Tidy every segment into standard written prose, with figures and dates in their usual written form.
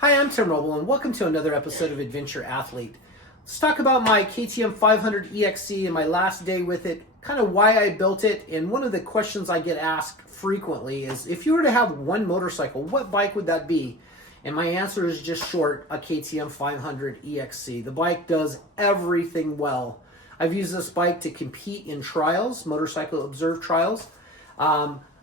Hi, I'm Tim Roble, and welcome to another episode of Adventure Athlete. Let's talk about my KTM 500 EXC and my last day with it, kind of why I built it, and one of the questions I get asked frequently is, if you were to have one motorcycle, what bike would that be? And my answer is just short, a KTM 500 EXC. The bike does everything well. I've used this bike to compete in trials, motorcycle observed trials.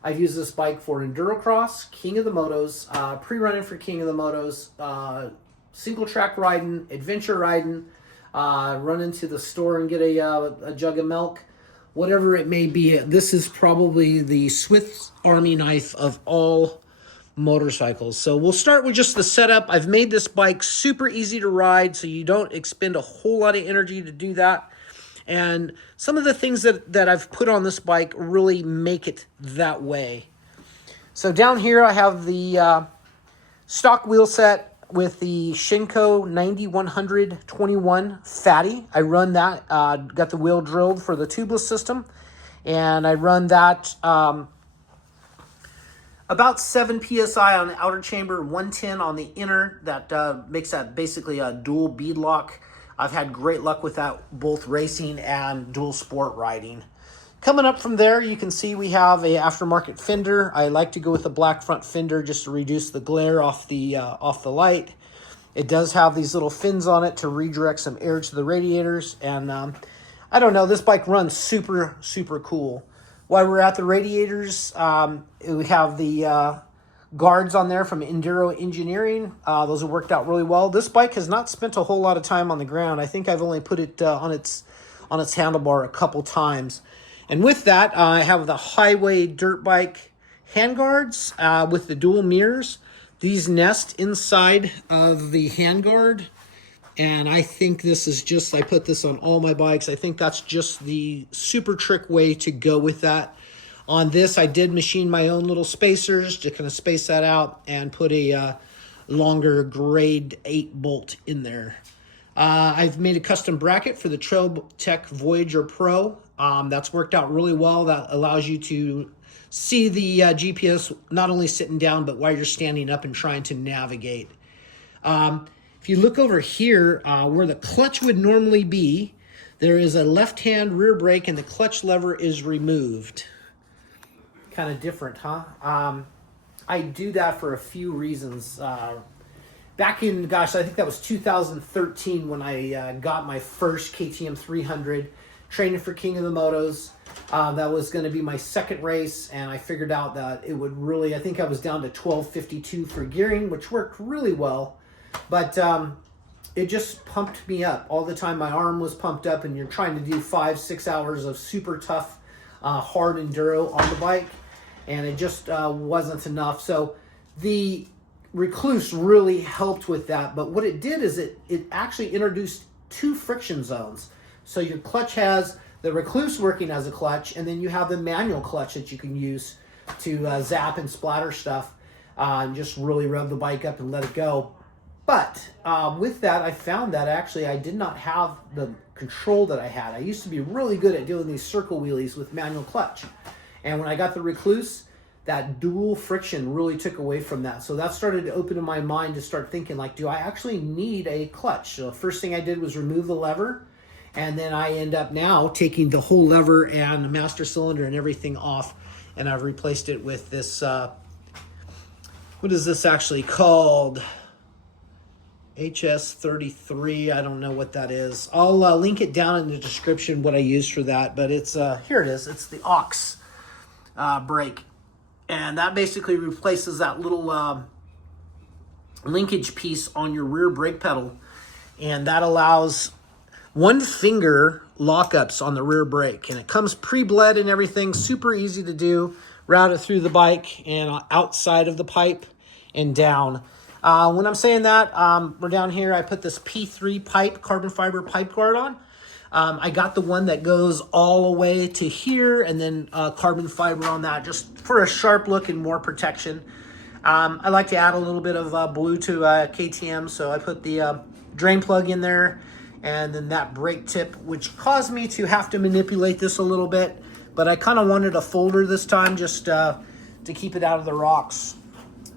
I've used this bike for Endurocross, King of the Motos, pre-running for King of the Motos, single track riding, adventure riding, run into the store and get a jug of milk, whatever it may be. This is probably the Swiss Army knife of all motorcycles. So we'll start with just the setup. I've made this bike super easy to ride, so you don't expend a whole lot of energy to do that. And some of the things that I've put on this bike really make it that way. So down here I have the stock wheel set with the Shinko 9121 Fatty. I run that, got the wheel drilled for the tubeless system. And I run that about 7 PSI on the outer chamber, 110 on the inner. That makes that basically a dual bead lock. I've had great luck with that, both racing and dual sport riding. Coming up from there, you can see we have a aftermarket fender. I like to go with a black front fender just to reduce the glare off the light. It does have these little fins on it to redirect some air to the radiators. And I don't know, this bike runs super, super cool. While we're at the radiators, we have the guards on there from Enduro Engineering. Those have worked out really well. This bike has not spent a whole lot of time on the ground. I think I've only put it on its handlebar a couple times. And with that, I have the Highway dirt bike handguards with the dual mirrors. These nest inside of the handguard. And I think this is just, I put this on all my bikes. I think that's just the super trick way to go with that. On this, I did machine my own little spacers to kind of space that out and put a longer grade 8 bolt in there. I've made a custom bracket for the Trail Tech Voyager Pro. That's worked out really well. That allows you to see the GPS not only sitting down, but while you're standing up and trying to navigate. If you look over here, where the clutch would normally be, there is a left-hand rear brake and the clutch lever is removed. Kind of different, huh? I do that for a few reasons. Back in, gosh, I think that was 2013 when I got my first KTM 300, training for King of the Motos. That was going to be my second race, and I figured out that it would really, I think I was down to 1252 for gearing, which worked really well. But it just pumped me up all the time. My arm was pumped up, and you're trying to do 5-6 hours of super tough, hard enduro on the bike. And it just wasn't enough. So the Recluse really helped with that. But what it did is it actually introduced 2 friction zones. So your clutch has the Recluse working as a clutch, and then you have the manual clutch that you can use to zap and splatter stuff and just really rev the bike up and let it go. But with that, I found that actually I did not have the control that I had. I used to be really good at doing these circle wheelies with manual clutch. And when I got the Recluse, that dual friction really took away from that. So that started to open my mind to start thinking, like, do I actually need a clutch? So the first thing I did was remove the lever. And then I end up now taking the whole lever and the master cylinder and everything off. And I've replaced it with this, what is this actually called? HS33, I don't know what that is. I'll link it down in the description what I used for that. But it's, here it is, it's the aux brake, and that basically replaces that little linkage piece on your rear brake pedal, and that allows 1 finger lockups on the rear brake, and it comes pre-bled and everything, super easy to do. Route it through the bike and outside of the pipe and down. When I'm saying that, we're down here, I put this P3 pipe, carbon fiber pipe guard on. I got the one that goes all the way to here, and then carbon fiber on that, just for a sharp look and more protection. I like to add a little bit of blue to KTM, so I put the drain plug in there, and then that brake tip, which caused me to have to manipulate this a little bit, but I kind of wanted a folder this time just to keep it out of the rocks.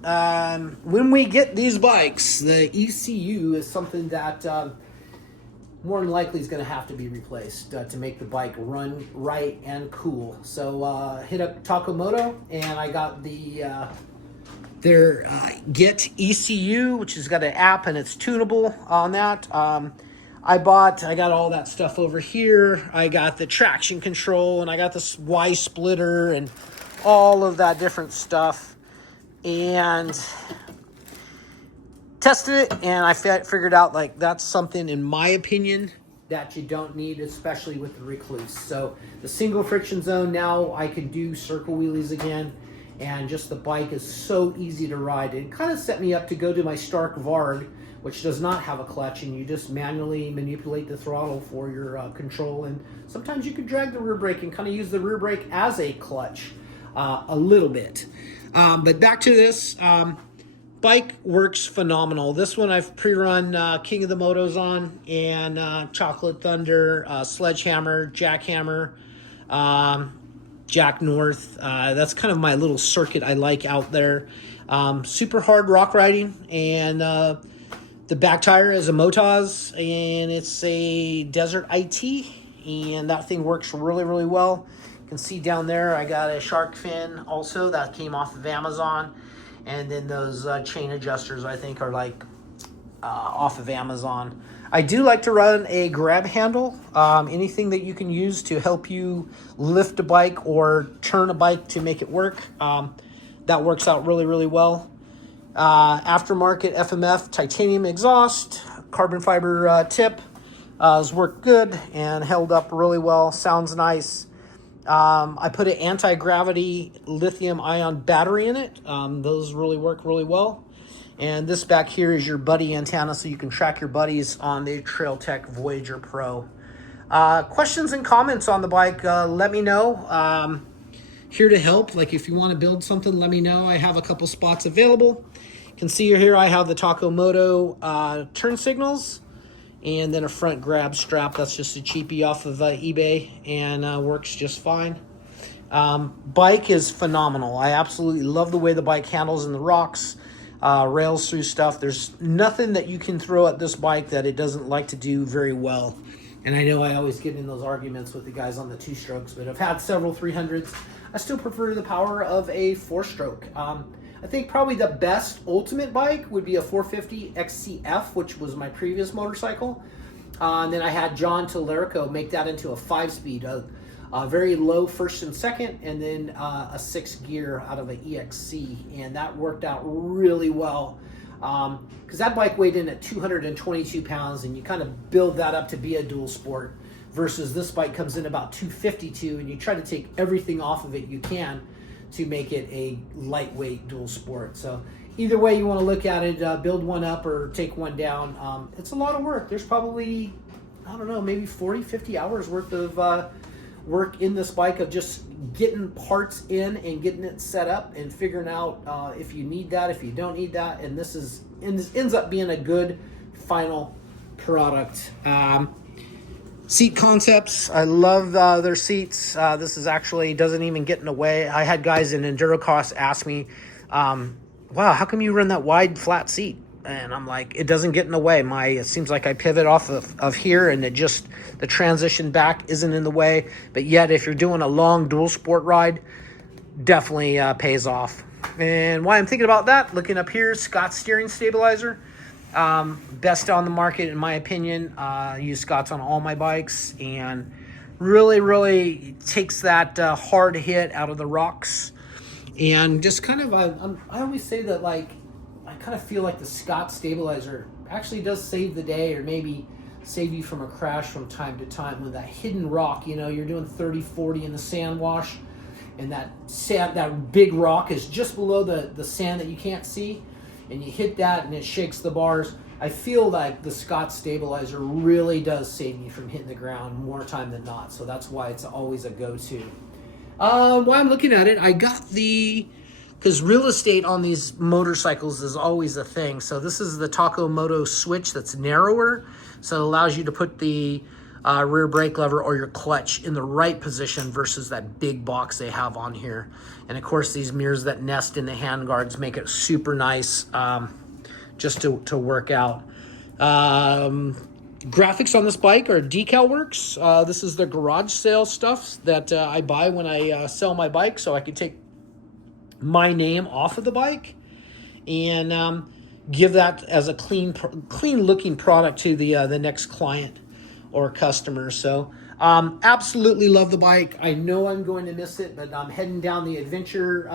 when we get these bikes, the ECU is something that more than likely is going to have to be replaced to make the bike run right and cool. So hit up Takomoto, and I got their Get ECU, which has got an app and it's tunable on that. I got all that stuff over here. I got the traction control, and I got this Y splitter and all of that different stuff, and tested it, and I figured out like that's something, in my opinion, that you don't need, especially with the Recluse. So the single friction zone, now I can do circle wheelies again, and just the bike is so easy to ride. It kind of set me up to go to my Stark Varg, which does not have a clutch, and you just manually manipulate the throttle for your control, and sometimes you could drag the rear brake and kind of use the rear brake as a clutch a little bit. But back to this. Bike works phenomenal. This one I've pre-run King of the Motos on, and Chocolate Thunder, Sledgehammer, Jackhammer, Jack North. That's kind of my little circuit I like out there. Super hard rock riding, and the back tire is a Motaz, and it's a Desert IT, and that thing works really, really well. You can see down there I got a shark fin also that came off of Amazon. And then those chain adjusters, I think, are like off of Amazon. I do like to run a grab handle. Anything that you can use to help you lift a bike or turn a bike to make it work. That works out really, really well. Aftermarket FMF titanium exhaust, carbon fiber tip has worked good and held up really well. Sounds nice. I put an anti-gravity lithium-ion battery in it. Those really work really well. And this back here is your buddy antenna, so you can track your buddies on the Trailtech Voyager Pro. Questions and comments on the bike, let me know. Here to help. Like if you want to build something, let me know. I have a couple spots available. You can see here I have the Takomoto turn signals, and then a front grab strap. That's just a cheapie off of eBay, and works just fine. Bike is phenomenal. I absolutely love the way the bike handles in the rocks, rails through stuff. There's nothing that you can throw at this bike that it doesn't like to do very well. And I know I always get in those arguments with the guys on the two strokes, but I've had several 300s. I still prefer the power of a four stroke. I think probably the best ultimate bike would be a 450 XCF, which was my previous motorcycle. And then I had John Tolerico make that into a 5-speed, a very low first and second, and then a 6 gear out of an EXC. And that worked out really well, because that bike weighed in at 222 pounds, and you kind of build that up to be a dual sport, versus this bike comes in about 252, and you try to take everything off of it you can to make it a lightweight dual sport. So either way you want to look at it, build one up or take one down. It's a lot of work. There's probably, I don't know, maybe 40, 50 hours worth of work in this bike of just getting parts in and getting it set up and figuring out if you need that, if you don't need that. And this ends up being a good final product. Seat Concepts, I love their seats. This is actually doesn't even get in the way. I had guys in Endurocross ask me, wow, how come you run that wide flat seat? And I'm like, it doesn't get in the way. It seems like I pivot off of here, and the transition back isn't in the way. But yet, if you're doing a long dual sport ride, definitely pays off. And why I'm thinking about that, looking up here, Scott steering stabilizer. Best on the market, in my opinion. I use Scott's on all my bikes, and really, really takes that hard hit out of the rocks. And just kind of, I always say that, like, I kind of feel like the Scott stabilizer actually does save the day, or maybe save you from a crash from time to time. With that hidden rock, you're doing 30, 40 in the sand wash, and that big rock is just below the sand that you can't see, and you hit that and it shakes the bars. I feel like the Scott stabilizer really does save you from hitting the ground more time than not. So that's why it's always a go-to. While I'm looking at it, I got because real estate on these motorcycles is always a thing. So this is the Takomoto switch that's narrower. So it allows you to put the rear brake lever or your clutch in the right position versus that big box they have on here. And of course, these mirrors that nest in the handguards make it super nice just to work out. Graphics on this bike are DecalWorks. This is the garage sale stuff that I buy when I sell my bike, so I can take my name off of the bike and give that as a clean looking product to the next client or customer. So absolutely love the bike. I know I'm going to miss it, but I'm heading down the adventure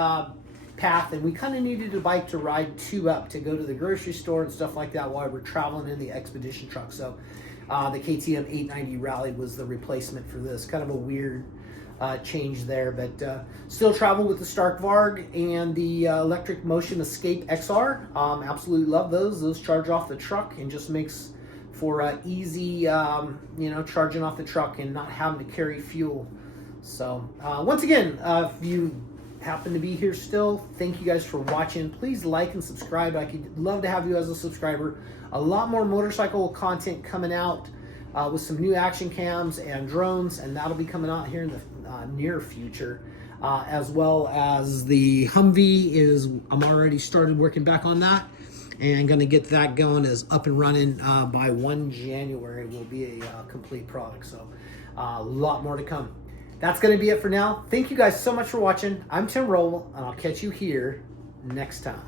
path, and we kind of needed a bike to ride up to go to the grocery store and stuff like that while we're traveling in the expedition truck. So the KTM 890 Rally was the replacement for this. Kind of a weird change there, but still travel with the Stark Varg and the Electric Motion Escape XR. Absolutely love those. Those charge off the truck and just makes for easy, charging off the truck and not having to carry fuel. So once again, if you happen to be here still, thank you guys for watching. Please like and subscribe. I could love to have you as a subscriber. A lot more motorcycle content coming out with some new action cams and drones, and that'll be coming out here in the near future, as well as the Humvee I'm already started working back on that, and going to get that going as up and running by 1 January will be a complete product. So a lot more to come. That's going to be it for now. Thank you guys so much for watching. I'm Tim Roble, and I'll catch you here next time.